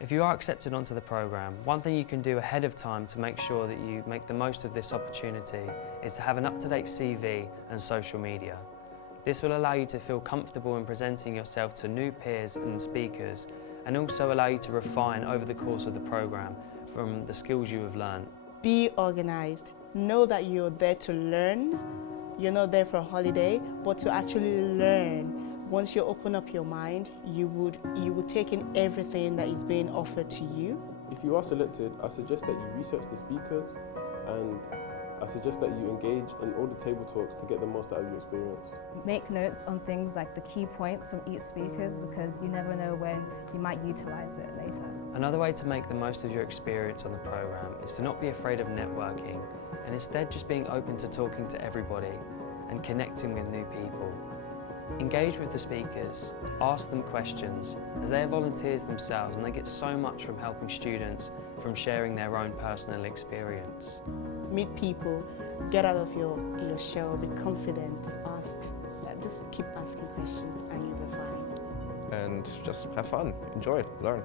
If you are accepted onto the programme, one thing you can do ahead of time to make sure that you make the most of this opportunity is to have an up-to-date CV and social media. This will allow you to feel comfortable in presenting yourself to new peers and speakers, and also allow you to refine over the course of the programme from the skills you have learned. Be organised. Know that you're there to learn. You're not there for a holiday, but to actually learn. Once you open up your mind, you would take in everything that is being offered to you. If you are selected, I suggest that you research the speakers, and I suggest that you engage in all the table talks to get the most out of your experience. Make notes on things like the key points from each speaker, because you never know when you might utilise it later. Another way to make the most of your experience on the programme is to not be afraid of networking, and instead just being open to talking to everybody and connecting with new people. Engage with the speakers, ask them questions, as they are volunteers themselves and they get so much from helping students from sharing their own personal experience. Meet people, get out of your shell, be confident, ask. Just keep asking questions and you'll be fine. And just have fun, enjoy, learn.